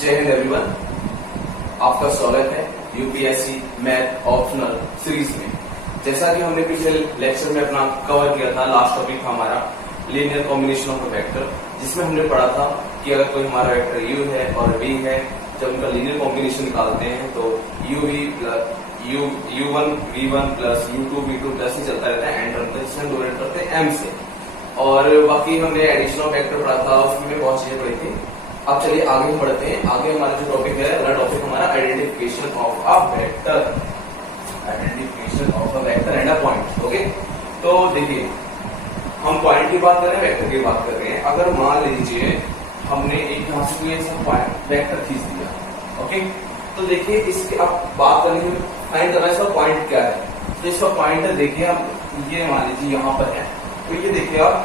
जय हिंद एवरीवन, आपका स्वागत है यूपीएससी मैथ ऑप्शनल सीरीज में। जैसा कि हमने पिछले लेक्चर में अपना कवर किया था, लास्ट टॉपिक था हमारा लीनियर कॉम्बिनेशन ऑफ वेक्टर, जिसमें हमने पढ़ा था कि अगर कोई हमारा वेक्टर u है और v है, जब उनका लीनियर कॉम्बिनेशन निकालते हैं तो u1 v1 plus u2 v2 plus ही चलता रहता है, एंड करते हैं जिसमें डोनेट करते हैं m से। और बाकी हमने एडिशन ऑफ वेक्टर पढ़ा था, उसमें बहुत चीजें पढ़ी थी। अब चलिए आगे हम बढ़ते हैं। आगे हमारा जो टॉपिक है, अगला टॉपिक हमारा identification of a vector, identification of a vector and a point. Okay, तो देखिए हम पॉइंट की बात कर रहे हैं, वेक्टर की बात कर रहे हैं। अगर मान लीजिए हमने एक यहाँ से ये सब पॉइंट वेक्टर खींच दिया, ओके, तो देखिए इसके अब बात करेंगे फाइंड करना है इसका पॉइंट क्या है। तो इसका पॉइंट है, देखिए हम ये मान लीजिए यहाँ पर है, तो ये देखिए आप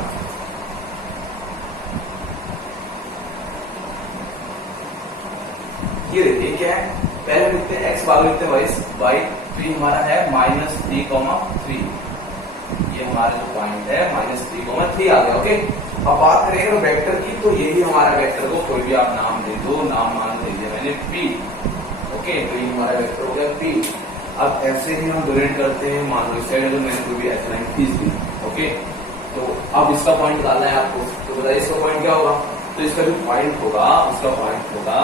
ये देखिए क्या है, पहले लिखते हैं x, बाद लिखते हैं y, तो ये हमारा है -3,3। ये हमारा जो पॉइंट है -3,3 आ गया। ओके, अब बात करेंगे वेक्टर की, तो ये भी हमारा वेक्टर को कोई भी आप नाम दे दो, नाम मान दीजिए मैंने p। ओके, तो ये हमारा वेक्टर हो गया p। अब ऐसे ही हम डोनेट करते हैं, मान लो इस साइड में मैंने कोई भी ऐसे लाइन खींच दी। ओके, तो अब इसका पॉइंट निकालना है आपको, तो बताइए इसका पॉइंट क्या होगा। तो इसका जो पॉइंट होगा, उसका पॉइंट होगा,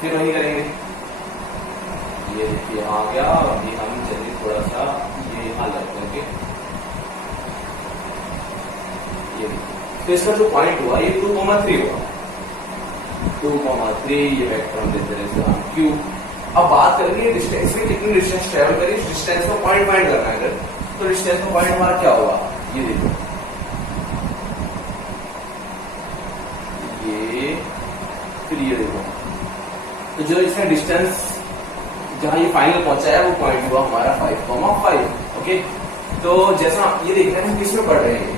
फिर वही करेंगे, ये देखिए आ गया। अभी हम चलिए थोड़ा सा ये यहाँ लग देंगे, ये तो इसका जो पॉइंट हुआ ये 2,3 हुआ, 2,3। ये वेक्टर हम देते हैं Q। अब बात करेंगे डिस्टेंस में, कितनी डिस्टेंस ट्रेवल करिए, डिस्टेंस का पॉइंट फाइंड करना है अगर, तो डिस्टेंस का पॉइंट हमारा क्या होगा, ये देखो, ये फिर ये देखो, तो जो इसका डिस्टेंस जहां ये फाइनल पहुंचा है वो पॉइंट हुआ हमारा 5,5। ओके, तो जैसा ये देख रहे हैं किसमें पढ़ रहे हैं,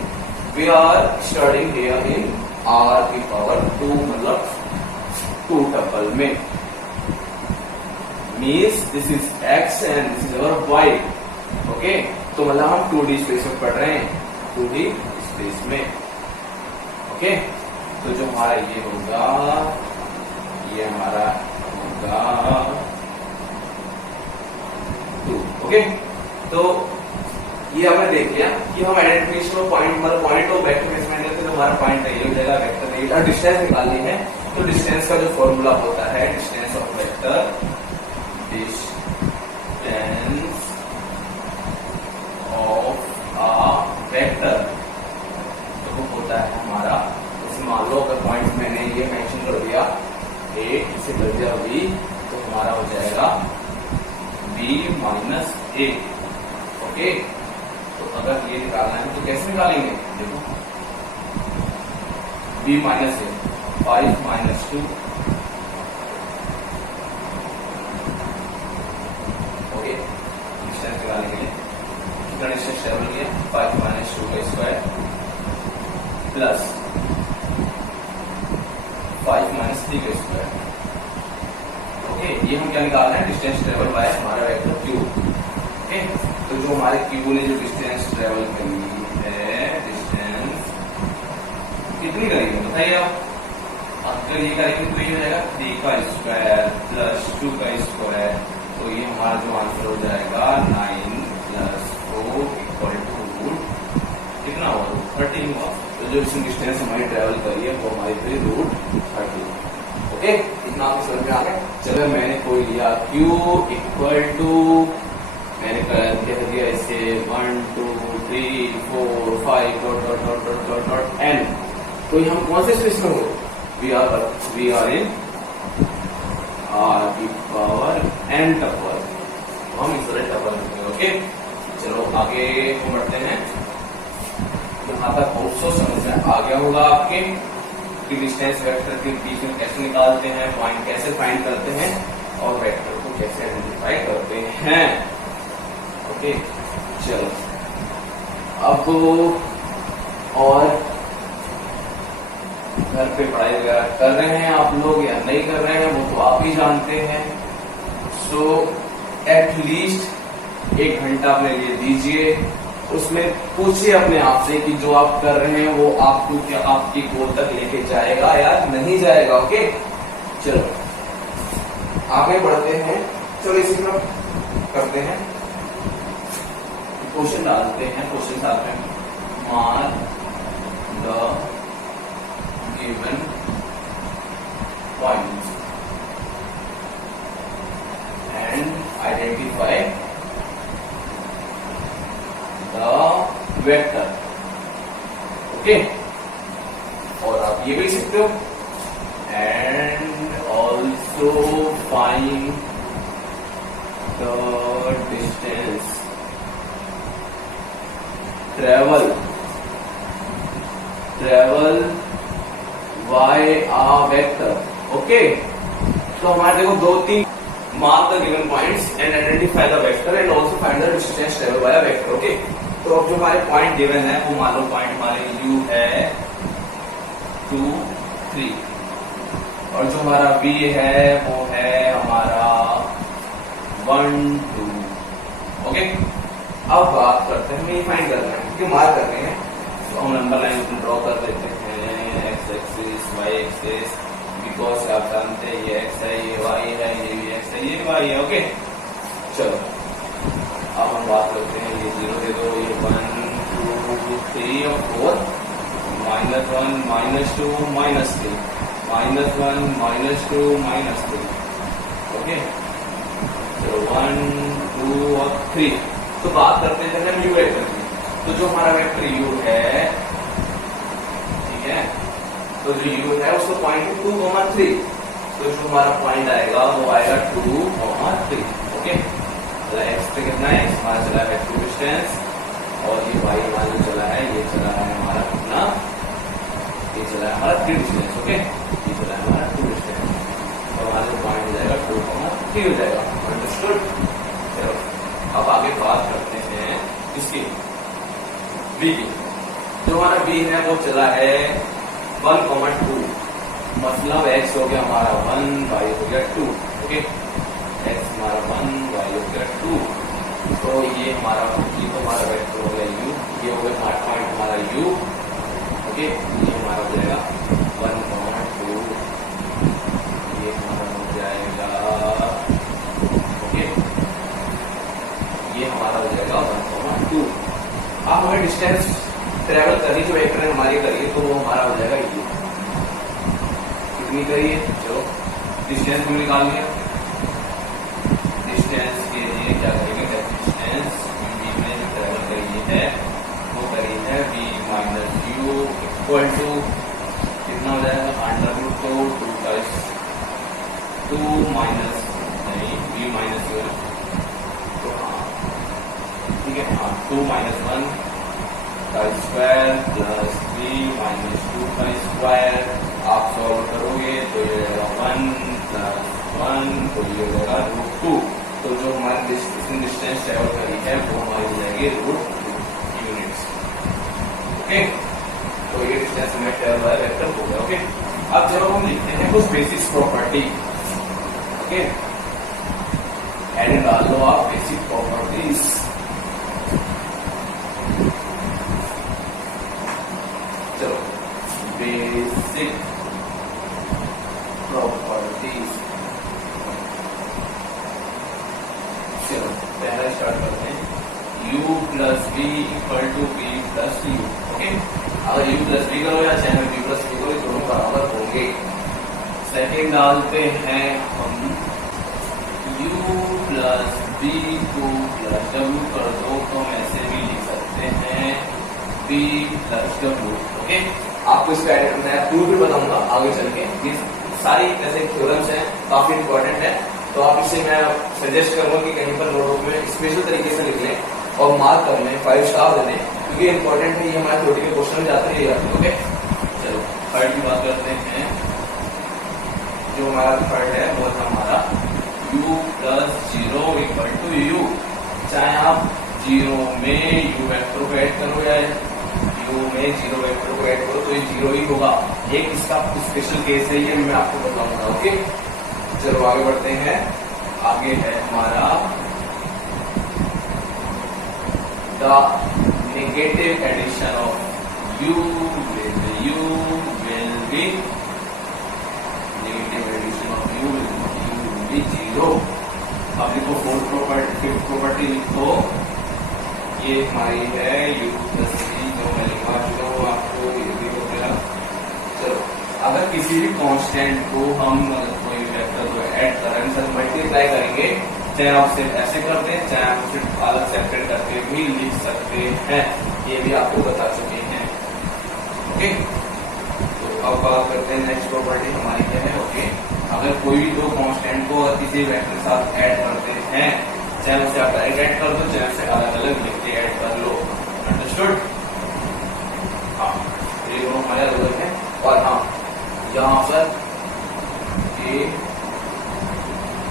we are studying here in r⁴ मतलब 2 टपल में, means this is x and this is our y। Okay, तो मतलब हम 2D स्पेस में पढ़ रहे हैं, 2D स्पेस में। ओके, तो जो हमारा ये होगा, ये हमारा होगा 2। ओके, तो ये हमने देख लिया कि हम आइडेंटिफिकेशन ऑफ पॉइंट मतलब पॉइंट ऑफ वेक्टर प्लेसमेंट करते हैं, तो हमारा पॉइंट ये हो जाएगा वेक्टर नहीं, और डिस्टेंस निकालनी है। तो डिस्टेंस का जो फॉर्मूला होता है, distance of vector, distance of a vector तो वो होता है हमारा, जैसे मान लो अगर पॉइंट मैंने ये मेंशन कर दिया a, इसे कर दिया b, तो हमारा हो जाएगा b माइनस a। ओके, तो अगर ये निकालना है तो कैसे निकालेंगे, देखो b minus a, 5 minus 2। Okay, distance निकालने के लिए कितना डिस्टेंस ट्रेवल किया, 5 माइनस 2 का स्क्वायर प्लस 5 माइनस 3 का स्क्वायर। ओके, ये हम क्या निकाल रहे हैं, डिस्टेंस ट्रेवल बाय हमारा वेक्टर Q। ओके, तो जो हमारे Q ने जो डिस्टेंस ट्रेवल करी है, डिस्टेंस कितनी करेंगे बताइए आप। अगर ये करेंगे तो ये हो जाएगा 3 का स्क्वायर प्लस 2 का स्क्वायर, तो ये हमारा जो आंसर हो जाएगा 9 प्लस 4 इक्वल टू कितना हुआ, 13 हुआ। तो जो इसमें डिस्टेंस हमारी ट्रेवल करी है वो हमारी थी √13। ओके, इतना आपको समझ में आ गया। चलो मैंने कोई लिया Q इक्वल टू, मैंने कह दिया इसे 1 2 3 4 5 dot dot dot dot dot dot n। तो ये हम कौन से स्पेस में हो, we are in r⁴n tuple, तो हम इस तरह टपल रखेंगे। ओके, चलो आगे हम बढ़ते हैं। यहाँ तक बहुत सोच समझ में आ गया होगा आपके कि डिस्टेंस वेक्टर के बीच में कैसे निकालते हैं, पॉइंट कैसे फाइंड करते हैं, और वेक्टर को कैसे आइडेंटिफाई करते हैं। ओके, चलो अब और घर पे पढ़ाई वगैरह कर रहे हैं आप लोग या नहीं कर रहे हैं, वो तो आप ही जानते हैं। सो एटलीस्ट 1 घंटा अपने लिए दीजिए, उसमें पूछिए अपने आप से कि जो आप कर रहे हैं वो आपको क्या आपकी गोल तक लेके जाएगा या नहीं जाएगा। ओके, चलो आगे बढ़ते हैं, चलो इसी तरफ करते हैं, क्वेश्चन डालते हैं। क्वेश्चन साथ में mark the given point and identify the vector. Okay, और आप ये भी लिख सकते हो and also find the distance travel by a vector. Okay, तो हमारे देखो दो तीन, mark the given points and identify the vector and also find the distance travel by a vector. Okay, तो अब जो हमारे पॉइंट गिवन है वो मान लो पॉइंट हमारे u है 2, 3 और जो हमारा v है वो है हमारा 1, 2। ओके, अब बात करते हैं, ये फाइंड करना है क्योंकि मार्क कर रहे हैं, तो हम नंबर लाइन को ड्रॉ कर देते हैं, X axis Y axis, because आप जानते हैं ये एक्स है, ये वाई है, ये भी एक्स है, ये भी वाई है। ओके, चलो अब हम बात करते हैं, ये 0 दे दो, ये 1, 2, 3 और 4, -1, -2, -3, -1, -2, -3। ओके, चलो 1, 2 और 3। तो बात करते हैं हम u वेक्टर की। तो जो हमारा वेक्टर u है, ठीक है, तो जो u है उसका पॉइंट है 2, 3। तो जो हमारा पॉइंट आएगा वो आएगा 2, 3। ओके, एक्स पे कितना है, हमारा चला है 2 डिस्टेंस, और ये y हमारा चला है, ये चला है हमारा कितना, ये चला है हमारा 3 डिस्टेंस। ओके, ये चला है हमारा 2 डिस्टेंस, तो हमारा जो पॉइंट हो जाएगा 2, 3 हो जाएगा। अंडरस्टूड। चलो अब आगे बात करते हैं इसकी v की। जो हमारा v है वो चला है 1, 2, मतलब x हो गया हमारा 1, y हो गया 2। ओके, x हमारा 1, y हो गया 2, तो ये हमारा, ये तो हमारा वेक्टर हो गया u, ये हो गया हमारा पॉइंट हमारा u। ओके, ये हमारा हो जाएगा 1, 2, ये हमारा हो जाएगा, ओके, ये हमारा हो जाएगा 1, 2। अब हमें डिस्टेंस ट्रेवल करनी, जो वेक्टर है हमारी करिए, तो वो हमारा हो जाएगा u। कितनी करिए, जो डिस्टेंस भी निकाल लिया, डिस्टेंस के लिए क्या करेंगे, डिस्टेंस v में जो ट्रेवल करी है वो करी है v minus u equal to कितना हो जाएगा, √2 माइनस नहीं v माइनस u, तो हाँ ठीक है, हाँ 2 - 1 का स्क्वायर प्लस 3 - 2 का स्क्वायर। आप सॉल्व करोगे तो ये जाएगा 1 + 1, तो ये हो जाएगा √2। तो जो हमारी डिस्टेंस ट्रेवल करी है वो हमारी हो जाएगी √2 यूनिट्स। ओके, तो ये डिस्टेंस में ट्रेवल वाला वेक्टर हो गया। ओके, अब जब हम लिखते हैं कुछ बेसिक प्रॉपर्टी, ओके, एंड डाल लो आप बेसिक प्रॉपर्टीज। चलो बेसिक प्रॉपर्टीज, चलो पहला स्टार्ट करते हैं, u + v = v + u। Okay, अगर u + v करो या चाहे v + v करो, दोनों बराबर होंगे। सेकेंड डालते हैं हम u + v को +w कर दो, तो हम ऐसे भी लिख सकते हैं v + w। ओके, आपको इसका मैं प्रूफ भी बताऊंगा आगे चल के। ये सारी ऐसे थ्योरम्स हैं, काफी इंपॉर्टेंट है, तो आप इसे मैं सजेस्ट करूंगा कि कहीं पर नोटबुक में स्पेशल तरीके से लिख लें और मार्क कर लें, 5 स्टार दे दें, क्योंकि इंपॉर्टेंट है, ये हमारे थ्योरेटिकल क्वेश्चन में जाते हैं। ओके, चलो थर्ड की बात करते हैं। जो हमारा थर्ड है वो है हमारा u + 0 = u। चाहे आप 0 में u वेक्टर को ऐड करो या u में 0 वेक्टर को ऐड करो, तो ये 0 ही होगा। एक इसका स्पेशल केस है, ये मैं आपको बताऊंगा। ओके, चलो आगे बढ़ते हैं। आगे है हमारा the negative addition of u will be negative addition 0। अब लिखो फिफ्थ प्रॉपर्टी लिखो, ये हमारी है u प्लस सी, जो मैं लिखवा चुका हूँ आपको, ये भी हो गया। चलो अगर किसी भी कांस्टेंट को हम कोई वेक्टर को ऐड करें सर मल्टीप्लाई करेंगे, चाहे आप सिर्फ ऐसे करते हैं, चाहे आप सिर्फ अलग सेपरेट करके भी लिख सकते हैं, ये भी आपको बता चुके हैं। ओके, तो अब बात करते हैं नेक्स्ट प्रॉपर्टी हमारी क्या है। ओके, अगर कोई भी दो कांस्टेंट को किसी वेक्टर के साथ ऐड करते हैं, चाहे उसे आप डायरेक्ट ऐड कर दो, चाहे उसे अलग अलग लिख के ऐड कर लो। अंडरस्टूड? हाँ, ये दोनों हमारे अलग अलग है। और हाँ, यहाँ पर A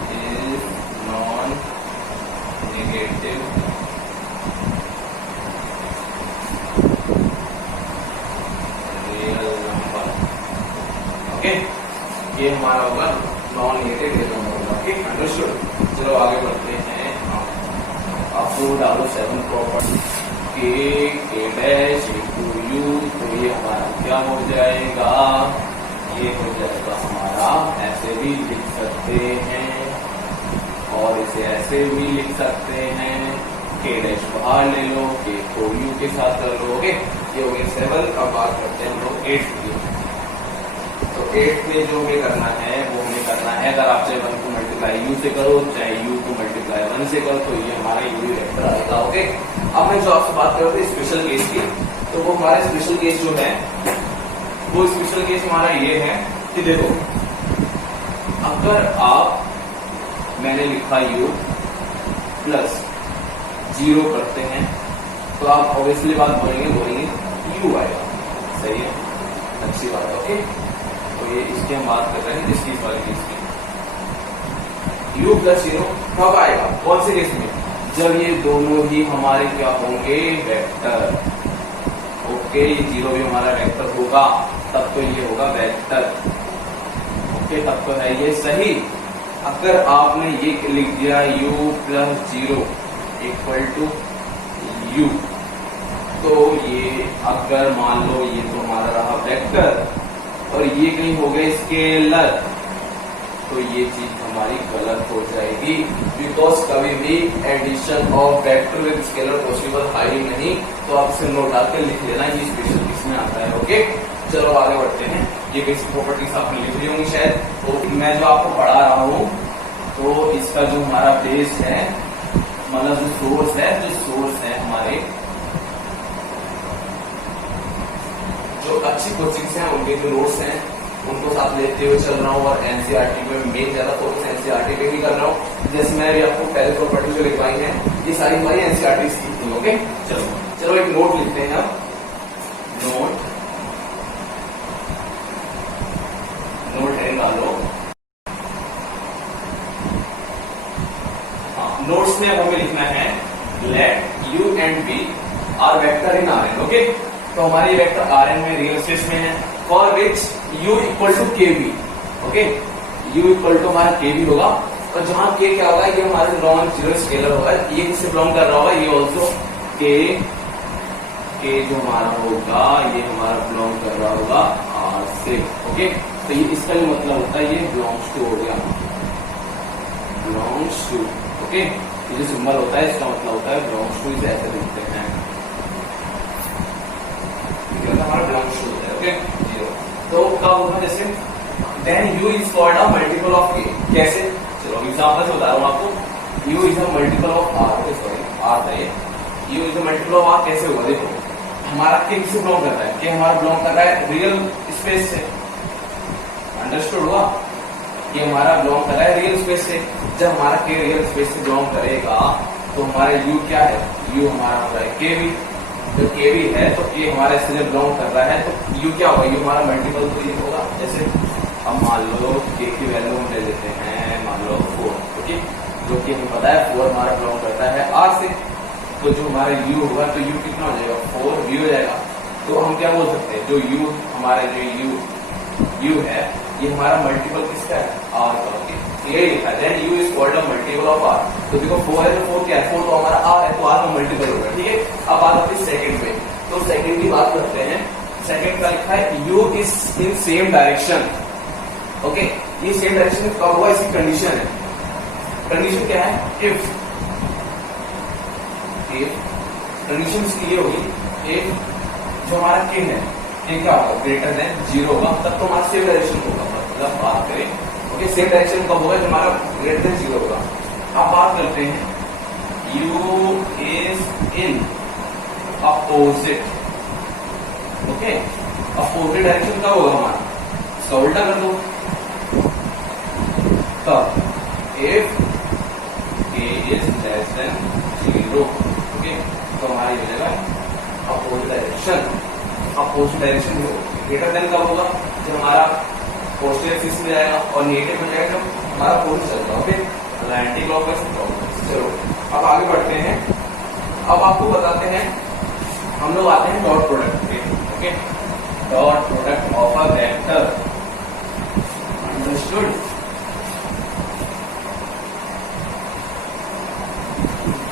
is non negative real number. Okay, ये हमारा होगा नॉन नेगेटिव रियल नंबर होगा। Okay, understood? चलो आगे बढ़ते हैं। आपको डालो 7 प्रॉपर्टी के डैश इक्वल यू, तो ये हमारा क्या हो जाएगा, ये हो जाएगा हमारा, ऐसे भी लिख सकते हैं और इसे ऐसे भी लिख सकते हैं, के डैश बाहर ले लो, के को यू के साथ कर लो। ओके, ये हो गया 7। अब बात करते हैं हम लोग 8 की। तो 8 में जो हमें करना है वो हमें करना है, अगर आप चाहे 1 को मल्टीप्लाई यू से करो, चाहे यू को मल्टीप्लाई 1 से करो, तो ये हमारा यू वेक्टर आएगा। ओके, अब मैं जो आपसे बात कर रहा था स्पेशल केस की, तो वो हमारा स्पेशल केस जो है, वो स्पेशल केस हमारा ये है कि देखो, अगर आप, मैंने लिखा u प्लस 0 करते हैं, तो आप ऑब्वियसली बात बोलेंगे u आएगा। सही है, अच्छी बात है। ओके, तो ये इसकी हम बात कर रहे हैं, जिसकी वाली केस की u प्लस 0 कब आएगा, कौन से केस में, जब ये दोनों ही हमारे क्या होंगे, वेक्टर। ओके, ये 0 भी हमारा वेक्टर होगा, तब तो ये होगा वेक्टर। ओके, तब तो है ये सही। अगर आपने ये लिख दिया u plus 0 equal to u, तो ये अगर मान लो ये तो हमारा रहा वेक्टर और ये कहीं हो गया स्केलर, तो ये चीज हमारी गलत हो जाएगी, बिकॉज कभी भी addition of vector with scalar possible है ही नहीं। तो आप इसे नोट डाल के लिख लेना, ये स्पेशल इसमें आता है। ओके, चलो आगे बढ़ते हैं। ये बेसिक प्रॉपर्टीज आपने लिख ली होंगी शायद। तो मैं जो आपको पढ़ा रहा हूँ, तो इसका जो हमारा बेस है, मतलब जो सोर्स है हमारे, जो अच्छी कोचिंग्स हैं उनके जो नोट्स हैं उनको साथ लेते हुए चल रहा हूँ, और एनसीईआरटी में मेन ज्यादा फोकस एनसीईआरटी पे ही कर रहा हूँ। जैसे मैं भी आपको पहले प्रॉपर्टी जो लिखवाई है, ये सारी हमारी एनसीईआरटी की थी। ओके, चलो एक नोट लिखते हैं अब। नोट है डालो। नोट्स में हमें लिखना है let u and v are vector in Rn। Okay, तो हमारी वेक्टर Rn में रियल स्पेस में है, for which u equal to kv। Okay, u equal to हमारा kv होगा, और जहां k क्या होगा, ये हमारा नॉन जीरो स्केलर होगा। ये किससे बिलोंग कर रहा होगा, ये ऑल्सो k जो हमारा होगा, ये हमारा बिलोंग कर रहा होगा R से। ओके, तो ये इसका जो मतलब होता है, ये बिलोंग्स टू हो गया, बिलोंग्स टू। ओके, ये जो सिंबल होता है इसका मतलब होता है बिलोंग्स टू, इसे ऐसे लिखते हैं, हमारा बिलोंग्स टू होता है। ओके, 0। तो कब होगा, जैसे then u is called a multiple of k। कैसे, चलो एग्जांपल से बता रहा हूँ आपको। u is a multiple of r। Okay, sorry r था ये। u is a multiple of r कैसे होगा, देखो हमारा k किससे बिलोंग कर रहा है, k हमारा बिलोंग कर रहा है रियल स्पेस से। अंडरस्टूड हुआ, ये हमारा बिलोंग कर रहा है रियल स्पेस से। जब हमारा k रियल स्पेस से बिलोंग करेगा, तो हमारा u क्या है, u हमारा होगा kv। जो kv है, तो k हमारा इससे जब बिलोंग कर रहा है, तो u क्या होगा, u हमारा मल्टीपल तो ये होगा। जैसे अब मान लो k की वैल्यू हम ले लेते हैं, मान लो 4। ओके, जो कि हमें पता है 4 हमारा बिलोंग करता है r से, तो जो हमारा u होगा, तो u कितना हो जाएगा, 4v हो जाएगा। तो हम क्या बोल सकते हैं, जो u हमारा जो u है, ये हमारा मल्टीपल किसका है, r का। ओके, ये लिखा then u is called a multiple of r। तो देखो 4 है, तो 4 क्या है, 4 तो हमारा r है, तो r का मल्टीपल होगा। ठीक है, अब बात आती है सेकंड में। तो सेकंड की बात करते हैं। सेकंड का लिखा है u is in same direction. Okay, ये सेम डायरेक्शन कब हुआ, इसकी कंडीशन है। कंडीशन क्या है, इफ कंडीशन इसकी ये होगी, इफ जो हमारा के है, के क्या होगा, ग्रेटर देन 0 होगा, तब तो हमारा सेम डायरेक्शन होगा। मतलब बात करें, ओके, सेम डायरेक्शन कब होगा, जब हमारा ग्रेटर देन 0 होगा। अब बात करते हैं, u is in opposite, okay, opposite direction कब होगा हमारा, इसका उल्टा कर दो, तब if k is less than 0, okay, तो हमारा ये हो जाएगा opposite direction. Opposite direction greater than कब होगा, जब हमारा पॉजिटिव एक्सिस में जाएगा, और नेगेटिव हो जाएगा जब हमारा अपोजिट चलता है, ओके, एंटी क्लॉकवाइज। चलो अब आगे बढ़ते हैं। अब आपको बताते हैं, हम लोग आते हैं डॉट प्रोडक्ट पे, okay, dot product of a vector, understood.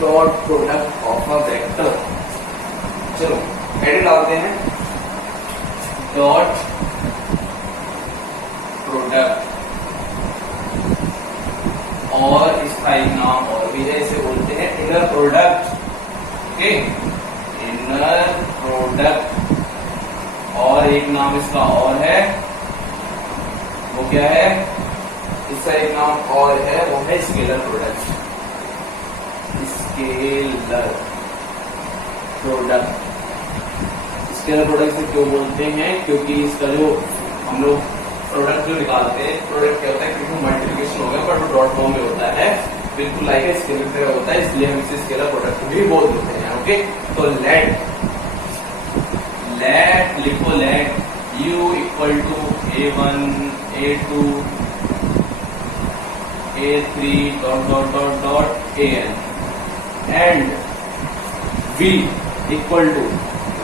Dot product of a vector, चलो हेडिंग डालते हैं, डॉट प्रोडक्ट, और इसका एक नाम और भी है, इसे बोलते हैं inner product, okay, inner product. और एक नाम इसका और है, वो क्या है, इसका एक नाम और है, वो है scalar product, scalar product. Scalar product से क्यों बोलते हैं, क्योंकि इसका जो हम लोग प्रोडक्ट जो निकालते हैं, प्रोडक्ट क्या होता है, क्योंकि मल्टीप्लिकेशन हो गया पर डॉट फॉर्म में होता है, बिल्कुल लाइक स्केलर तरह होता है, इसलिए हम इसे स्केलर प्रोडक्ट भी बोल देते हैं, ओके। तो लेट लिखो, let u equal to a1 a2 a3 dot dot dot dot an, and v equal to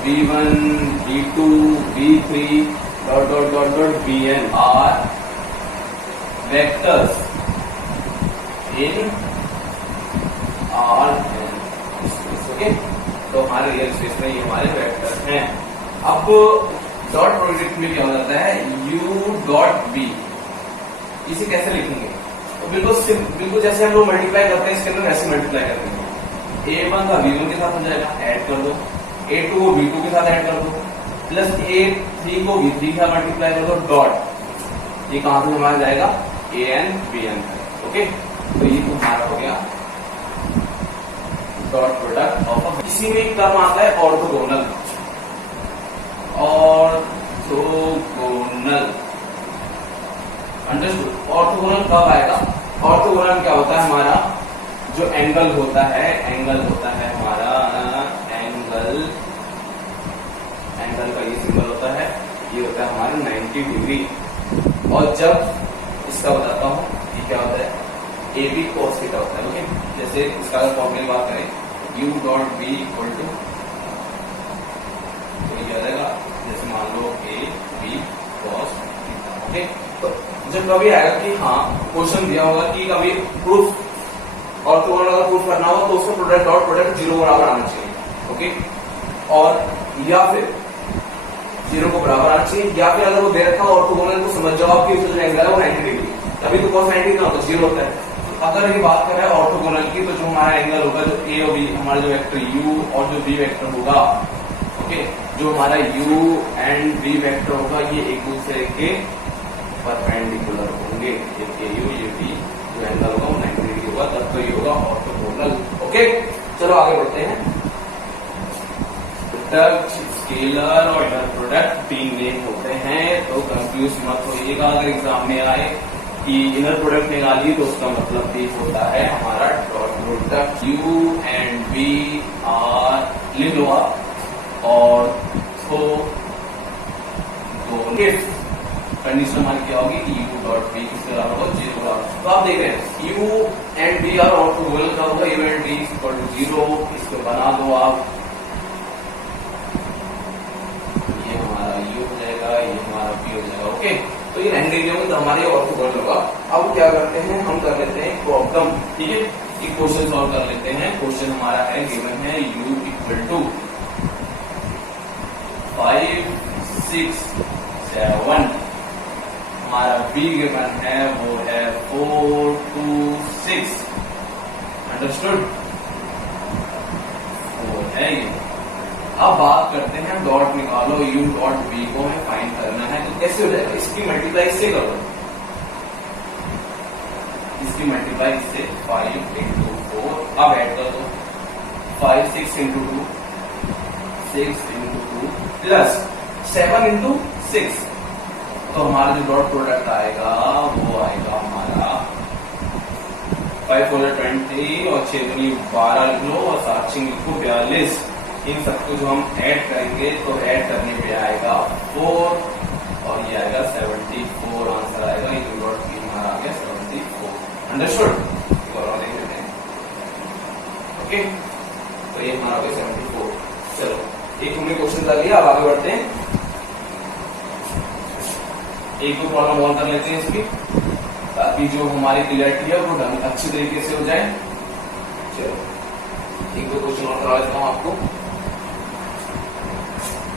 v1 v2 v3 dot dot dot dot vn are vectors in R space, okay. तो हमारे real space में ये हमारे vectors हैं। अब dot product में क्या हो जाता है, u डॉट b, इसे कैसे लिखेंगे, तो बिल्कुल जैसे हम लोग मल्टीप्लाई करते हैं इसके अंदर, वैसे मल्टीप्लाई करते हैं। a1 का v1 के साथ हो जाएगा, ऐड कर दो, a2 को v2 के साथ ऐड कर दो, प्लस a3 को v3 के साथ मल्टीप्लाई कर दो, डॉट, ये कहां से हमारा जाएगा, an bn, ओके। तो ये तुम्हारा हो गया डॉट प्रोडक्ट ऑफ। इसी में एक टर्म आता है ऑर्थोगोनल, ऑर्थोगोनल, अंडरस्टूड। ऑर्थोगोनल कब आएगा, ऑर्थोगोनल क्या होता है, हमारा जो एंगल होता है हमारा एंगल का ये सिंबल होता है, ये होता है हमारा 90 डिग्री। और जब इसका बताता हूं, ये क्या होता है, ए बी cos थीटा होता है, ओके। जैसे इसका अगर फॉर्मूले की बात करें, u dot B equal to, तो ये आ जाएगा, जैसे मान लो A B cos theta, okay. तो जब कभी आएगा कि हाँ क्वेश्चन दिया होगा कि कभी प्रूफ ऑर्थोगोनल अगर प्रूफ करना हो, तो उसमें प्रोडक्ट डॉट प्रोडक्ट 0 बराबर आना चाहिए, ओके। और या फिर 0 को बराबर आना चाहिए, या फिर अगर वो दे रखा ऑर्थोगोनल तो समझ जाओ कि उसका जो एंगल है वो 90 डिग्री, तभी तो cos 90 का होता है, 0 होता है। अगर ये बात कर रहे हैं ऑर्थोगोनल की, तो जो हमारा एंगल होगा, जो ए और बी, हमारा जो वेक्टर u और जो b वेक्टर होगा, ओके, जो हमारा u एंड b वेक्टर होगा, ये एक दूसरे के परपेंडिकुलर होंगे, ये u ये b, जो एंगल होगा वो 90 डिग्री होगा, तब तो ये होगा ऑर्थोगोनल, ओके। चलो आगे बढ़ते हैं। प्रोडक्ट, स्केलर और इनर प्रोडक्ट 3 नेम होते हैं, तो कंफ्यूज मत होइएगा अगर एग्जाम में आए कि इनर प्रोडक्ट निकालिए, तो उसका मतलब भी होता है हमारा dot product. u and b are, लिख लो आप, और कंडीशन हमारी क्या होगी, u डॉट b किसके बराबर होगा, 0 बराबर। तो आप देख रहे हैं u and b are orthogonal का होगा, u and b equal to 0, इसको बना दो आप, ये हमारा u हो जाएगा, ये हमारा b हो जाएगा, ओके। तो ये 90 डिग्री होगा, तो हमारे ऑर्थोगोनल होगा। अब क्या करते हैं, हम कर लेते हैं प्रॉब्लम, ठीक है, एक क्वेश्चन सॉल्व कर लेते हैं। क्वेश्चन हमारा है, गिवन है u इक्वल टू 5 6 7, हमारा b गिवन है वो है 4 2 6, अंडरस्टूड? वो है ये। अब बात करते हैं डॉट निकालो, u डॉट v को हमें फाइंड करना है, तो कैसे हो जाएगा? इसकी मल्टीप्लाई इससे कर दो, इसकी मल्टीप्लाई इससे 5 into 4, अब ऐड कर दो 5 6 into 2 6 into 2 प्लस 7 into 6, तो हमारा जो डॉट प्रोडक्ट आएगा वो आएगा हमारा 5 4 20 और 6 दूनी 12 लिख लो और 7 6 लिखो 42। इन सबको जो हम ऐड करेंगे तो ऐड करने पे आएगा 4 और ये आएगा 74, आंसर आएगा यू डॉट पी हमारा आ गया 74। अंडरस्टूड? और देख लेते हैं। ओके, तो ये हमारा हो गया 74। चलो एक हमने क्वेश्चन कर लिया, अब आगे बढ़ते हैं। एक दो प्रॉब्लम और कर लेते हैं इसकी, ताकि जो हमारी क्लियरिटी है वो ढंग अच्छी तरीके से हो जाए। चलो एक दो क्वेश्चन और करा देता हूं आपको।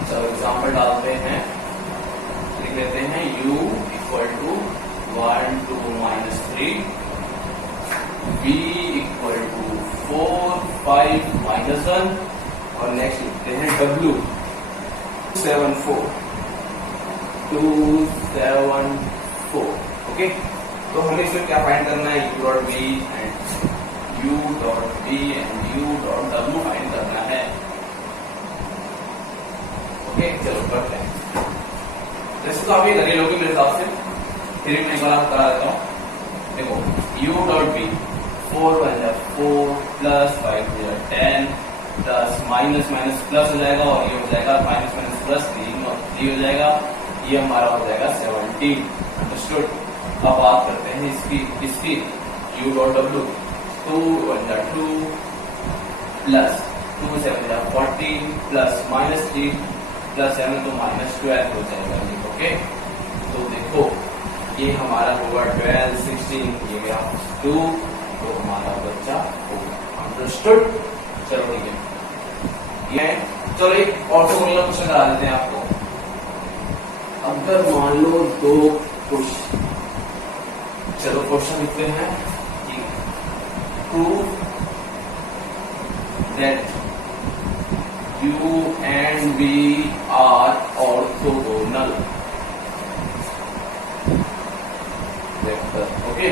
चलो एग्जाम्पल डालते हैं, लिख लेते हैं u equal to 1 2 -3, b equal to 4 5 -1 और नेक्स्ट लिखते हैं w 7 4 2 7 4। ओके, तो हमें इसमें क्या फाइंड करना है? u dot v and u dot v and u dot w find करना है। ओके, चलो करते हैं। जैसे तो आप ये लगे लोगे मेरे हिसाब से, फिर मैं एक बार करा देता हूँ। देखो u dot v 4 1 4 plus 5 10 plus minus minus plus हो जाएगा और ये हो जाएगा माइनस माइनस प्लस 3 हो जाएगा, ये हमारा हो जाएगा 17। अंडरस्टूड? अब बात करते हैं इसकी u dot w 2 1 2 plus 2 7 14 plus minus 3 plus 7 तो माइनस 12 हो जाएगा। ओके, तो देखो ये हमारा होगा 12 16, ये गया 2, तो हमारा बच्चा होगा। अंडरस्टूड? चलो ठीक है, ये चलो एक ऑर्थोगोनल क्वेश्चन करा देते हैं आपको। अगर मान लो दो क्वेश्चन, चलो क्वेश्चन लिखते हैं, prove that u and v are orthogonal vector. Okay,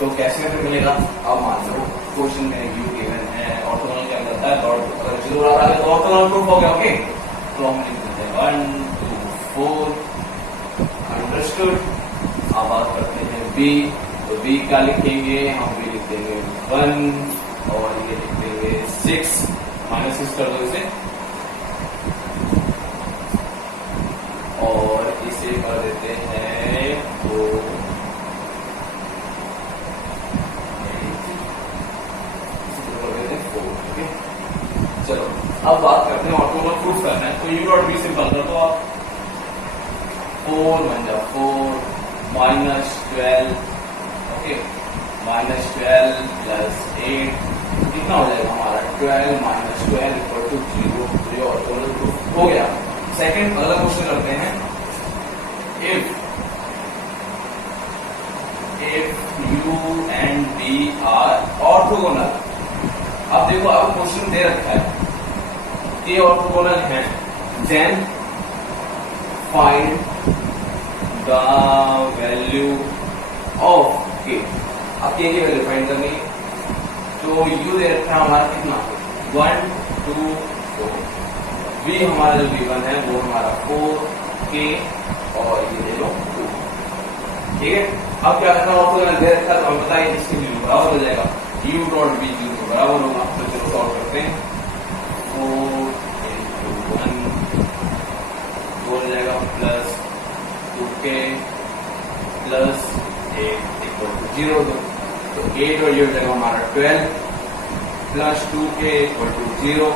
तो कैसे मेथड मिलेगा? अब मान लो क्वेश्चन में u गिवन है, ऑर्थोगोनल क्या करता है? डॉट अगर जीरो आ रहा है तो ऑर्थोगोनल प्रूफ हो गया। ओके, तो हम लिख देते हैं 1 2 4। अंडरस्टूड? अब बात करते हैं b, तो b क्या लिखेंगे? हम b लिख देंगे 1 और ये लिख देंगे 6, माइनस 6 कर दो इसे और इसे कर देते हैं 4। ओके, चलो अब बात करते हैं ऑर्थोगोनल प्रूफ करना है, तो u डॉट v सिंपल कर दो आप। 4 1 4 माइनस 12, ओके, माइनस 12 प्लस 8 कितना हो जाएगा हमारा? 12 माइनस 12 इक्वल टू 0। तो ये ऑर्थोगोनल प्रूफ हो गया। सेकंड अगला क्वेश्चन करते हैं, if u and v are orthogonal. अब देखो अब क्वेश्चन दे रखा है कि ऑर्थोगोनल है, then find the value of k। अब k की वैल्यू फाइंड करनी है, तो u दे रखा है हमारा कितना? 1 2 4, v हमारा जो v1 है वो हमारा 4k और ये ले लो 2। ठीक है, अब क्या करना है? ऑर्थोगोनल दे रखा है तो हमें पता है इसकी वैल्यू बराबर हो जाएगा, u डॉट v की बराबर होगा। तो चलो सॉल्व करते हैं, 4 into 1 हो जाएगा plus 2k plus 8 equal to 0। तो 8 और ये हो जाएगा हमारा 12 प्लस 2k इक्वल टू 0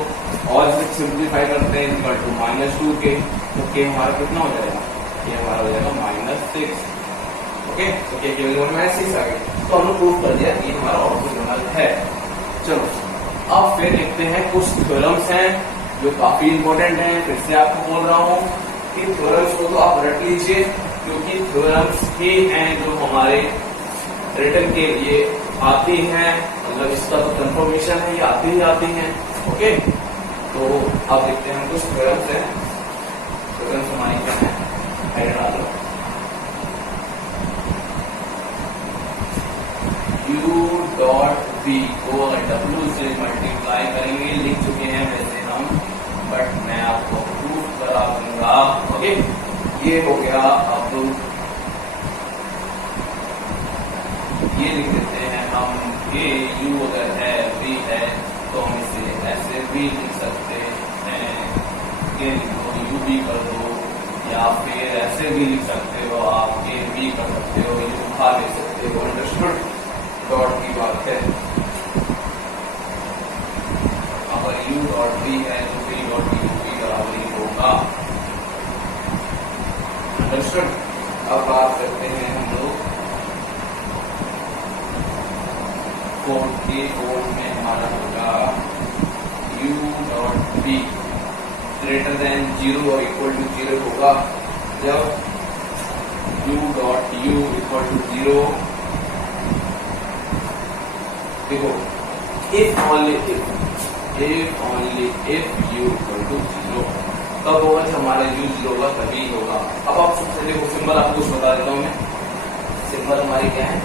और इसे सिंप्लीफाई करते हैं इक्वल टू माइनस 2k। तो k हमारा कितना हो जाएगा? ये हमारा हो जाएगा -6। ओके, तो k की वैल्यू -6 आ गई, तो हमने प्रूव कर दिया कि हमारा ऑर्थोगोनल है। चलो अब फिर लिखते हैं कुछ थ्योरम्स हैं जो काफी इंपॉर्टेंट हैं। फिर से आपको बोल रहा हूँ कि थ्योरम्स को तो आप रट लीजिए, क्योंकि थ्योरम्स ही हैं जो हमारे रिटर्न के लिए आती हैं, मतलब इसका तो कंफर्मेशन है, ये आती हैं। ओके, तो अब देखते हैं कुछ थ्योरम्स हैं। थ्योरम्स हमारी क्या है, हेड डालो U डॉट V को अगर W से मल्टीप्लाई करेंगे, लिख चुके हैं वैसे हम, बट मैं आपको प्रूव करा दूंगा। ओके, ये हो गया। अब ये लिख देते हैं हम कि U अगर है V है तो हम इसे ऐसे भी लिख सकते हैं कि U B कर दो, या फिर ऐसे भी लिख सकते हो आप A B कर सकते हो, ये उठा ले सकते हो। अंडरस्टूड? डॉट की बात है, अगर U डॉट V है तो V डॉट U B बराबर ही होगा। अंडरस्टूड? अब बात करते हैं हम लोग कोड के। कोड में हमारा होगा U dot V greater than 0 और इक्वल टू 0 होगा जब U dot U equal to 0। देखो, if only if U equal to 0, तब होगा जब हमारा U 0 होगा, तभी होगा। अब आप सबसे देखो, सिंबल आपको कुछ बता देता हूँ मैं। सिंबल हमारी क्या है,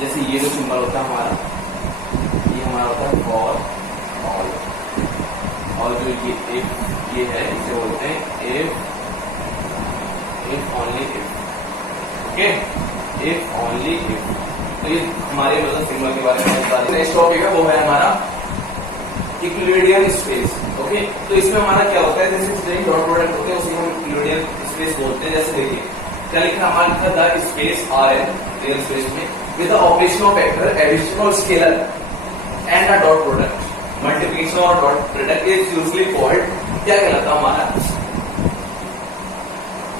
जैसे ये जो सिंबल होता है हमारा, ये हमारा होता है फॉर ऑल, और जो ये है इसे बोलते हैं if only if। Okay, if only if। तो ये हमारे मतलब सिंबल के बारे में बता दें। नेक्स्ट टॉपिक है वो है हमारा यूक्लिडियन स्पेस। ओके, तो इसमें हमारा क्या होता है, जैसे डॉट प्रोडक्ट होते हैं उसे हम यूक्लिडियन स्पेस बोलते हैं। जैसे देखिए क्या लिखा, हमारा लिखा the space Rn real space में with the operation of vector addition और scalar and a dot product multiplication और dot product is usually called, क्या कहलाता है हमारा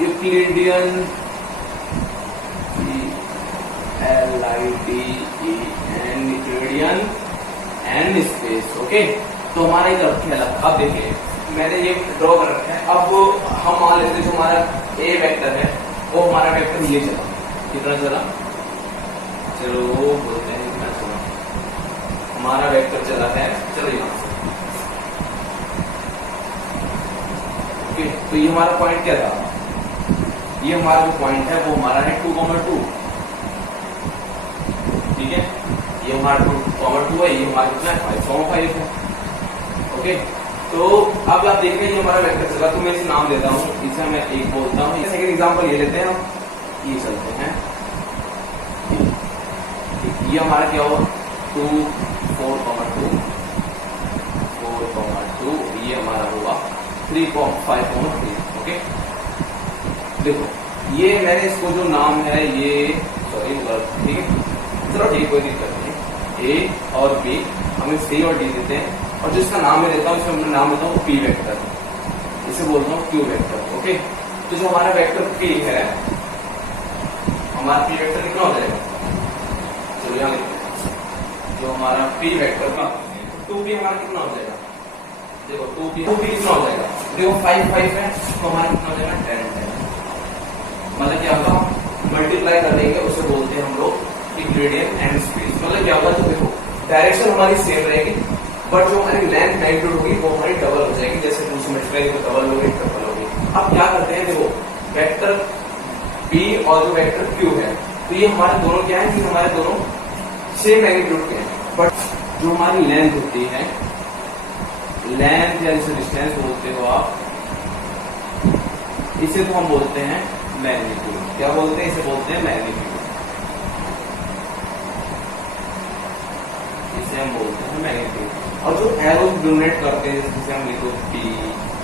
Euclidean Euclidean and space. Okay, तो हमारा इधर खेला। अब देखिए मैंने ये ड्रॉ कर रखा है। अब हम मान लेते हैं जो हमारा ए वेक्टर है वो हमारा वेक्टर ये चला, कितना चला, चलो बोलते हैं कितना चला, हमारा वेक्टर चला है, चलो यहाँ से। ओके, तो ये हमारा पॉइंट क्या था, ये हमारा जो पॉइंट है वो हमारा है 2,2। ठीक है, ये हमारा 2,2 है, ये हमारा कितना है 5,5 है। ओके, तो अब आप देख रहे हैं ये हमारा वेक्टर चला, तो मैं इसे नाम देता हूँ, इसे मैं एक बोलता हूँ। सेकंड एग्जांपल ये लेते हैं हम, ये चलते हैं, ये हमारा क्या हुआ 2, 4,2, 4,2, ये हमारा होगा 3,5,3। ओके, देखो ये मैंने इसको जो नाम है ये सॉरी ठीक है, चलो ठीक, कोई दिक्कत नहीं। ए और बी हम सी और डी देते हैं, और जिसका नाम मैं देता हूँ इसमें मैं नाम देता हूँ पी वेक्टर, इसे बोलता हूँ क्यू वेक्टर। ओके, तो जो हमारा वेक्टर पी है, हमारा पी वेक्टर कितना हो जाएगा, चलो यहाँ लिखते हैं, जो हमारा पी वेक्टर का 2p हमारा कितना हो जाएगा, देखो 2p कितना हो जाएगा, देखो 5, 5 है तो हमारा कितना हो जाएगा 10, 10। मतलब क्या होगा, मल्टीप्लाई कर देंगे, उसे बोलते हैं हम लोग यूक्लिडियन एंड स्पेस। मतलब क्या होगा, तो देखो डायरेक्शन हमारी सेम रहेगी, बट जो हमारी लेंथ मैग्नीट्यूड होगी वो हमारी डबल हो जाएगी। जैसे 2 से मल्टीप्लाई तो डबल होगी, ट्रिपल होगी। अब क्या करते हैं, देखो वेक्टर P और जो वेक्टर Q है, तो ये हमारे दोनों क्या है कि हमारे दोनों सेम मैग्नीट्यूड के हैं, बट जो हमारी लेंथ होती है, लेंथ या जिसे डिस्टेंस बोलते हो आप, इसे तो हम बोलते हैं मैग्नीट्यूड। क्या बोलते हैं, इसे बोलते हैं मैग्नीट्यूड, इसे हम बोलते हैं मैग्नीट्यूड। और जो एरो डोनेट करते हैं जिसे हम लिखो P,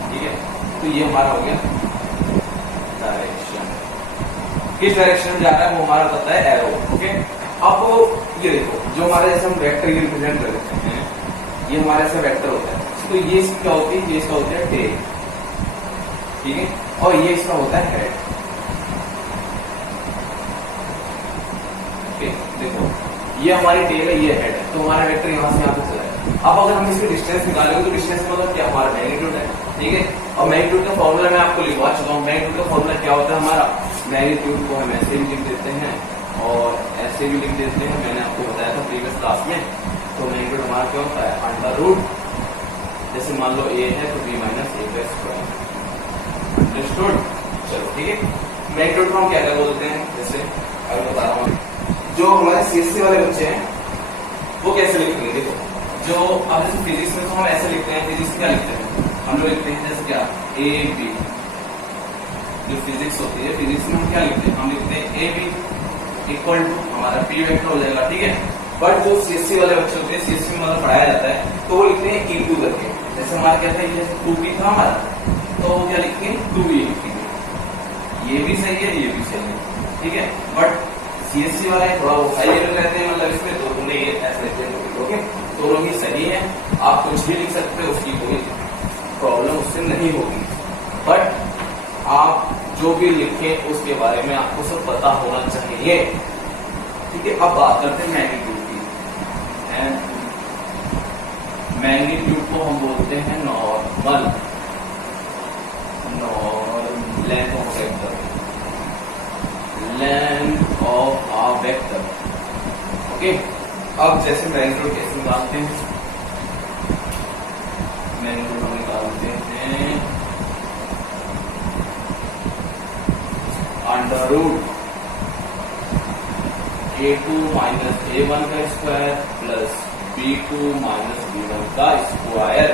ठीक है, तो ये हमारा हो गया डायरेक्शन, किस डायरेक्शन में जा रहा है वो हमारा पता है एरो। ओके, अब ये देखो जो हमारे जैसे हम वेक्टर ये रिप्रेजेंट कर देते हैं, ये हमारे ऐसा वेक्टर होता है, तो ये इसका होती है, ये इसका होता है टेल, ठीक है, और ये इसका होता है हेड। ओके, देखो ये हमारी टेल है, ये हेड है, तो हमारा वेक्टर यहाँ से यहाँ पे चला है। अब अगर हम इसकी डिस्टेंस निकालेंगे तो डिस्टेंस मतलब क्या, हमारा मैग्नीट्यूड है, ठीक है, और मैग्नीट्यूड का फॉर्मूला मैं आपको लिखवा चुका हूँ। मैग्नीट्यूड का फॉर्मूला क्या होता है हमारा, मैग्नीट्यूड को हम ऐसे भी लिख देते हैं और ऐसे भी लिख देते हैं, मैंने आपको बताया था प्रीवियस क्लास में। तो मैग्नीट्यूड हमारा क्या होता है, अंडर रूट, जैसे मान लो a है तो b माइनस a का स्क्वायर। अंडरस्टूड? चलो ठीक है। मैग्नीट्यूड को हम क्या क्या बोलते हैं, जैसे अगर बता रहा हूँ, जो हमारे CSC वाले बच्चे हैं वो कैसे लिखेंगे, देखो जो अब जैसे फिजिक्स में तो हम ऐसे लिखते हैं, फिजिक्स क्या लिखते हैं हम लोग, लिखते हैं जैसे क्या ए बी, जो फिजिक्स होती है फिजिक्स में हम क्या लिखते हैं, हम लिखते हैं ए बी इक्वल टू हमारा पी वेक्टर हो जाएगा, ठीक है। बट जो CSC वाले बच्चे होते हैं, CSC में मतलब पढ़ाया जाता है, तो वो लिखते हैं E2 करके, जैसे हमारा क्या था, ये 2p था हमारा, तो वो क्या लिखेंगे 2e लिखेंगे। ये भी सही है, ये भी सही है, ठीक है। बट CSC वाले थोड़ा वो हाई लेवल रहते हैं, मतलब इसमें तो उन्हें ये ऐसे लिखते हैं, ओके। दोनों ही सही है, आप कुछ भी लिख सकते हो, उसकी कोई प्रॉब्लम उससे नहीं होगी। बट आप जो भी लिखें उसके बारे में आपको सब पता होना चाहिए, ठीक है। अब बात करते हैं मैग्नीट्यूड की। मैग्नीट्यूड को हम बोलते हैं normal, length of vector, length of a vector, okay. अब जैसे मैग्नीट्यूड कैसे निकालते हैं, मैग्नीट्यूड हम निकालते हैं under root a2 minus a1 का square plus b2 minus b1 का स्क्वायर।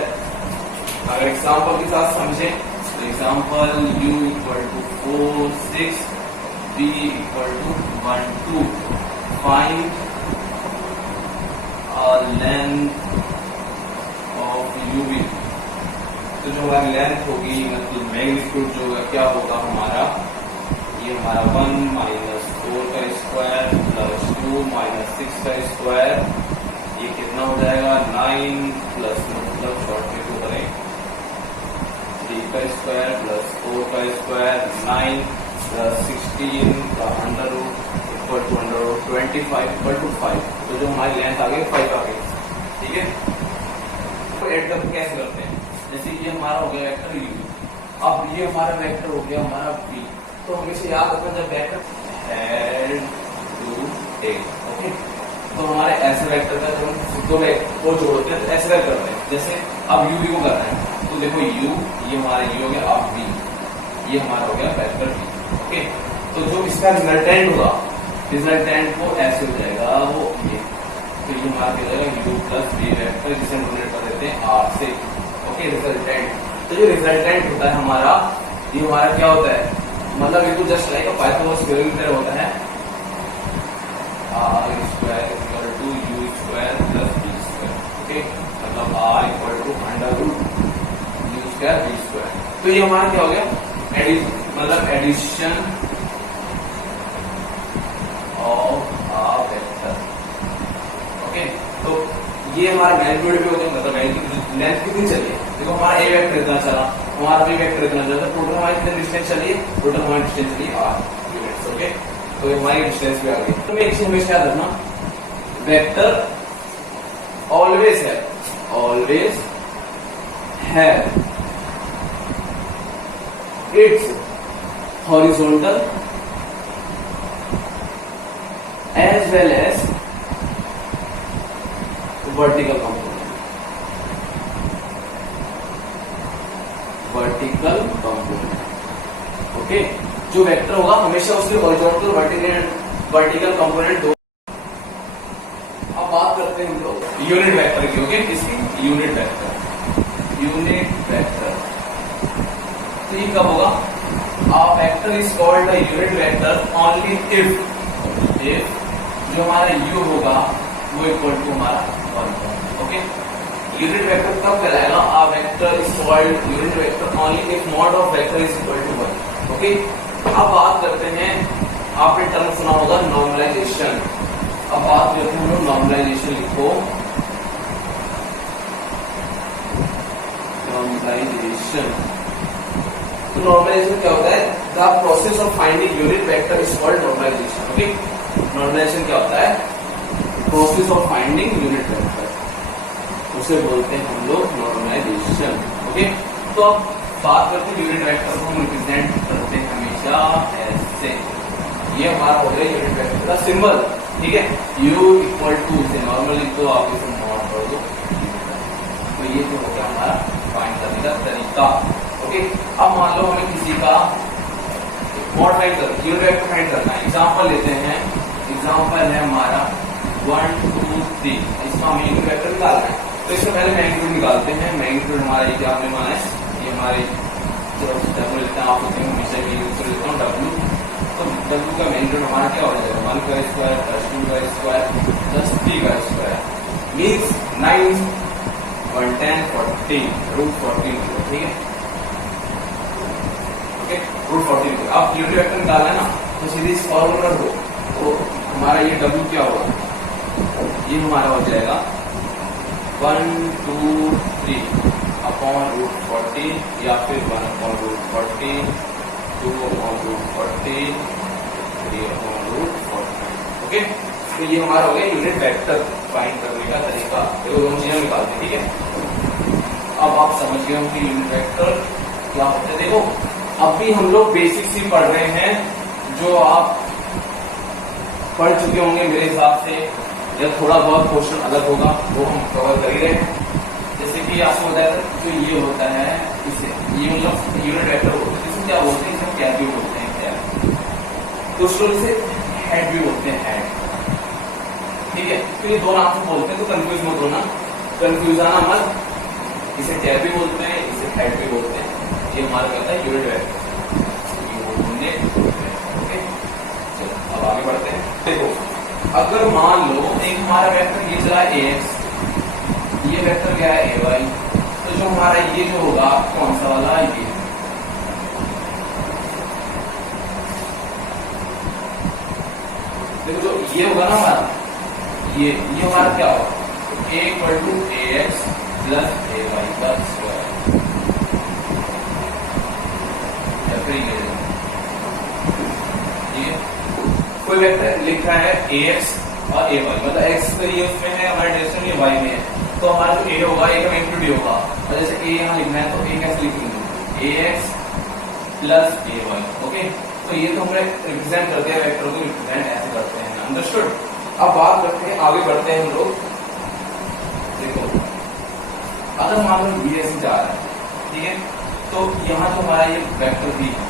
अगर एग्जाम्पल के साथ समझे तो example u equal to 4 6 b equal to 1 2, find length of ub। तो जो हमारी लेंथ होगी, मतलब मैग्नीट्यूड जो है क्या होगा हमारा, ये हमारा 1 माइनस 4 का स्क्वायर प्लस 2 माइनस 6 का स्क्वायर, ये कितना हो जाएगा 9 प्लस, मतलब शॉर्ट में क्यों करें, 3 का स्क्वायर प्लस 4 का स्क्वायर, 9 प्लस 16 का under root equal to under root 25 equal to 5। तो जो हमारी लेंथ आ गई 5 आ गई, ठीक है। तो ऐड करके कैसे करते हैं, जैसे ये हमारा हो गया वेक्टर u, अब ये हमारा वेक्टर हो गया हमारा v। तो हमेशा याद रखना जब vector head to tail, okay. तो हमारे ऐसे वेक्टर का जब हम दो को जोड़ते हैं तो ऐसे वेक्टर करते हैं, जैसे अब u v को करना है, तो देखो u, ये हमारा u हो गया, अब v, ये हमारा हो गया वेक्टर v, ओके। तो जो इसका रिजल्टेंट होगा, रिजल्टेंट को ऐसे हो जाएगा वो ये, तो ये हमारा क्या जाएगा u प्लस v वेक्टर, जिसे हम डोनेट कर देते हैं r से, ओके। रिजल्टेंट, तो जो रिजल्टेंट होता है हमारा, ये हमारा क्या होता है, मतलब ये तो जस्ट लाइक पाइथागोरस थ्योरम की तरह होता है, r square equal to u square plus v square, okay. मतलब r equal to under root u square v square. तो ये हमारा क्या हो गया, मतलब addition of a vector, okay. तो ये हमारा मैग्नीट्यूड भी हो गया, मतलब मैग्नीट्यूड लेंथ कितनी चलिए, देखो हमारा ए वेक्टर इतना चला, हमारा बी वेक्टर इतना चला, टोटल हमारी कितनी डिस्टेंस चलिए, टोटल हमारी डिस्टेंस चलिए r यूनिट्स, ओके। तो हमारी डिस्टेंस भी आ गई। तो मैं एक चीज हमेशा याद रखना, vector always have its horizontal as well as vertical component, vertical component, okay. जो वेक्टर होगा हमेशा उसके हॉरिजॉन्टल वर्टिकल कंपोनेंट दो। अब बात करते हैं हम लोग यूनिट वेक्टर की, ओके। किसकी, यूनिट वेक्टर, यूनिट वेक्टर। तो ये कब होगा, a vector is called a unit vector only if जो हमारा u होगा वो इक्वल टू हमारा 1, ओके। यूनिट वेक्टर कब कहलाएगा, a vector is called unit vector only if mod of vector is equal to 1, okay. अब बात करते हैं, आपने टर्म सुना होगा नॉर्मलाइजेशन। अब बात करते हैं हम लोग नॉर्मलाइजेशन, लिखो नॉर्मलाइजेशन। तो नॉर्मलाइजेशन क्या होता है, the process of finding unit vector is called normalisation, okay. Normalisation क्या होता है, process of finding unit vector, उसे बोलते हैं हम लोग नॉर्मलाइजेशन, ओके। तो अब बात करते हैं यूनिट वेक्टर को हम रिप्रेजेंट करते हैं हमेशा ऐसे, ये हमारा हो गया यूनिट वेक्टर का सिंबल, ठीक है। u इक्वल टू से नॉर्मली तो आप इसे मॉड कर दो, तो ये जो हो गया हमारा फाइंड करने का तरीका। ओके, अब मान लो हमें किसी का मॉड फाइंड करना, यूनिट वेक्टर फाइंड करना है। एग्जांपल लेते हैं, एग्जांपल है हमारा 1 2 3, इसका हमें यूनिट वेक्टर निकालना है। तो इससे पहले मैग्नीट्यूड निकालते हैं। मैग्नीट्यूड हमारा ये क्या आपने माना है, ये हमारे डब्ल्यू लेते हैं, आप होते हैं हमेशा भी यूज कर लेता हूँ डब्ल्यू। तो डब्ल्यू का मैग्नीट्यूड हमारा क्या हो जाएगा, 1 का स्क्वायर प्लस 2 का स्क्वायर प्लस 3 का स्क्वायर मीन्स 9 1 10 14 रूट 14, ठीक है। Okay, root 14। आप यूनिट वेक्टर निकालना है ना, तो सीधे इस फॉर्मूला रख दो, तो हमारा ये डब्ल्यू क्या होगा, ये हमारा हो जाएगा 1 2 3 अपॉन रूट 40 या फिर 1 upon root 40, 2 upon root 40, 3 upon root 40। Okay, तो ये हमारा हो गया यूनिट वेक्टर फाइंड करने का तरीका। देखो दोनों चीजें निकालते हैं, ठीक है। अब आप समझ गए हो कि यूनिट वेक्टर क्या होता है। देखो अभी हम लोग बेसिक्स ही पढ़ रहे हैं, जो आप पढ़ चुके होंगे मेरे हिसाब से, या थोड़ा बहुत क्वेश्चन अलग होगा वो हम कवर कर ही रहे हैं। जैसे कि आपको बताया था जो ये होता है, इसे ये मतलब यूनिट वेक्टर होता है, इसे क्या बोलते हैं, इसे कैप भी बोलते हैं, कैप। कुछ लोग इसे हेड भी बोलते हैं, हेड, ठीक है। तो ये दो नाम से बोलते हैं, तो कंफ्यूज मत होना, कंफ्यूज आना मत। इसे कैप भी बोलते हैं, इसे हेड भी बोलते हैं। ये हमारा कहता है यूनिट वेक्टर। ओके, चलो अब आगे बढ़ते हैं। देखो अगर मान लो एक हमारा वेक्टर ये चला ax, ये वेक्टर क्या है ay, तो जो हमारा ये जो होगा कौन सा वाला, ये देखो जो ये होगा ना हमारा, ये हमारा क्या होगा, a equal to ax plus ay का स्क्वायर, ठीक है। कोई वेक्टर लिखा है ax और ay, मतलब x तो ये उसमें है हमारे डायरेक्शन, ये y में है, तो हमारा जो a होगा a का मैग्नीट्यूड होगा, और जैसे a यहाँ लिखना है तो a कैसे लिखेंगे, ax प्लस ay। ओके, तो ये तो हमने रिप्रेजेंट करते हैं, वेक्टर को रिप्रेजेंट ऐसे करते हैं, अंडरस्टूड। अब बात करते हैं, आगे बढ़ते हैं हम लोग। देखो अगर मान लो b ऐसे जा रहा है, ठीक है, तो यहाँ जो हमारा ये वेक्टर भी है,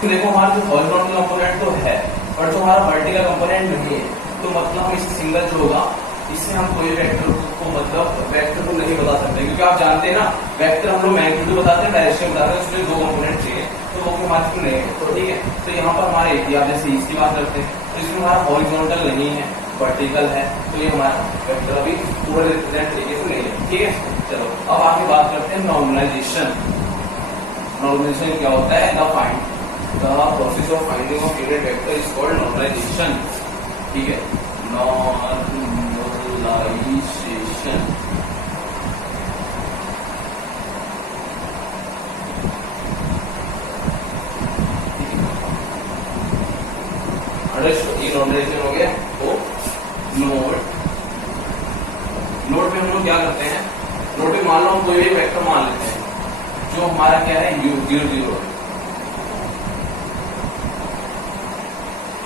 तो देखो हमारा जो हॉरिजॉन्टल कंपोनेंट तो है, और जो हमारा वर्टिकल कंपोनेंट नहीं है, तो मतलब हम इसे सिंगल जो होगा, इससे हम कोई वेक्टर को मतलब वेक्टर को नहीं बता सकते, क्योंकि आप जानते हैं ना वेक्टर हम लोग मैग्नीट्यूड बताते हैं, डायरेक्शन बताते हैं, उसमें दो कंपोनेंट चाहिए, तो वो हमारे को नहीं है, तो ठीक है। तो यहाँ पर हमारे आप जैसे इसकी बात करते हैं, तो इसमें हमारा हॉरिजॉन्टल नहीं है, वर्टिकल है, तो ये हमारा वेक्टर अभी पूरा रिप्रेजेंट तरीके से नहीं है, ठीक है। चलो अब आगे बात करते हैं नॉर्मलाइजेशन। नॉर्मलाइजेशन क्या होता है, the process of finding of unit vector is called normalization, ठीक है। नॉर्मलाइजेशन ये नॉर्मलाइजेशन हो गया। तो नोट में हम लोग क्या करते हैं, नोट में मान लो हम कोई भी वेक्टर मान लेते हैं, जो हमारा क्या है u 0 0 है,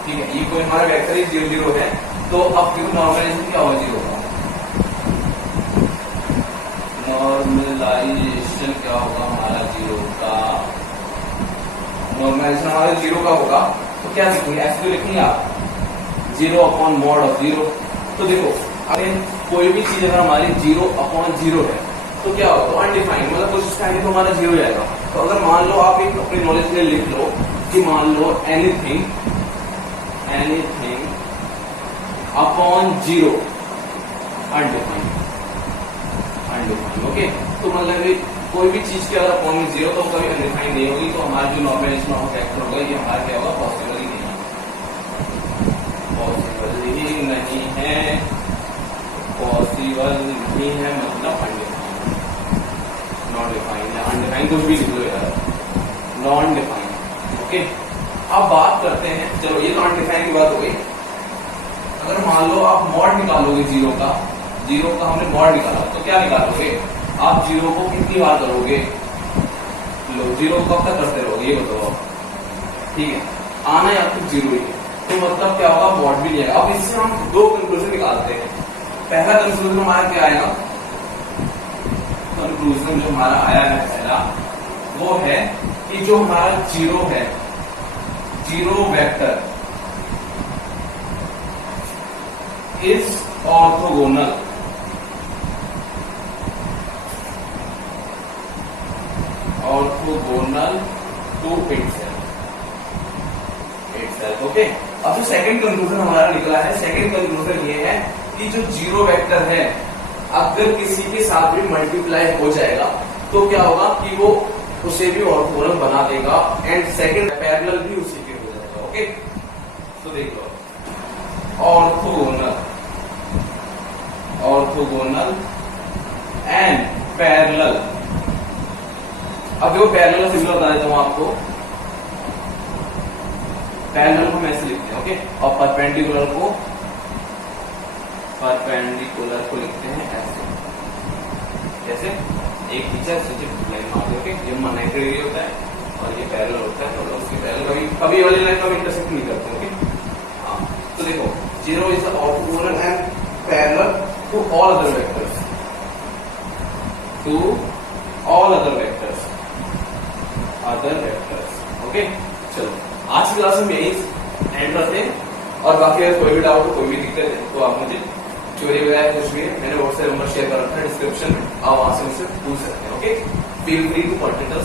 ठीक है, ये कोई हमारा वेक्टर ही 0 0 है, तो अब क्यों नॉर्मलाइजेशन क्या होगा, 0 होगा। नॉर्मलाइजेशन क्या होगा हमारा 0 का, नॉर्मलाइजेशन हमारा 0 का होगा, तो क्या लिखेंगे, ऐसे लिखेंगे आप 0 अपॉन मॉड ऑफ 0। तो देखो अगर कोई भी चीज अगर हमारी 0 अपॉन 0 है तो क्या होगा, तो अनडिफाइंड, मतलब कुछ टाइम तो हमारा 0 जाएगा। तो अगर मान लो आप एक अपनी नॉलेज में लिख लो कि मान लो एनीथिंग अपॉन 0 अनडिफाइंड, ओके। तो मतलब कोई भी चीज के अगर अपॉन में 0 तो कभी अनडिफाइंड नहीं होगी, तो हमारा जो नॉर्मलाइजेशन ऑफ वेक्टर होगा ये हमारा क्या होगा, पॉसिबल ही नहीं है, पॉसिबल ही नहीं है, पॉसिबल नहीं है मतलब अनडिफाइंड, नॉन डिफाइंड या अनडिफाइंड कुछ भी लिख लो यार, नॉन डिफाइंड। ओके, अब बात करते हैं, चलो ये तो अनडिफाइंड की बात हो गई। अगर मान लो आप मॉड निकालोगे 0 का हमने मॉड निकाला, तो क्या निकालोगे आप, 0 को कितनी बार करोगे, लो 0 को कब तक करते रहोगे ये बताओ, ठीक है, आना या फिर 0 ही है। तो मतलब क्या होगा, मॉड भी नहीं आएगा। अब इससे हम दो कंक्लूजन निकालते हैं। पहला कंक्लूजन हमारा क्या आएगा, कंक्लूजन जो हमारा आया है पहला, वो है कि जो हमारा जीरो है, zero vector is orthogonal to itself. Okay, अब जो सेकंड कंक्लूजन हमारा निकला है, सेकंड कंक्लूजन ये है कि जो जीरो वेक्टर है अगर किसी के साथ भी मल्टीप्लाई हो जाएगा तो क्या होगा कि वो उसे भी ऑर्थोगोनल बना देगा, एंड सेकंड पैरेलल भी उसी के हो जाएगा। ओके, तो देख लो, ऑर्थोगोनल एंड पैरेलल। अब देखो पैरेलल सिंबल बता देता हूं आपको। पैरेलल को हम ऐसे लिखते हैं, ओके, और परपेंडिकुलर को लिखते हैं ऐसे, जैसे एक टीचर लाइन मार दे। ओके, ये 90 डिग्री होता है और ये पैरेलल होता है, और उसके पैरेलल कभी वाली लाइन कभी इंटरसेक्ट नहीं करते। ओके, हाँ, तो देखो zero is orthogonal and parallel to all other vectors, okay. चलो आज की क्लास में यही एंड करते हैं, और बाकी अगर कोई भी डाउट हो, कोई भी दिक्कत है तो आप मुझे चोरी वगैरह कुछ भी है, मैंने व्हाट्सएप नंबर शेयर कर रखा है डिस्क्रिप्शन में, आप वहां से मुझसे पूछ सकते हैं। Okay, feel free to contact us.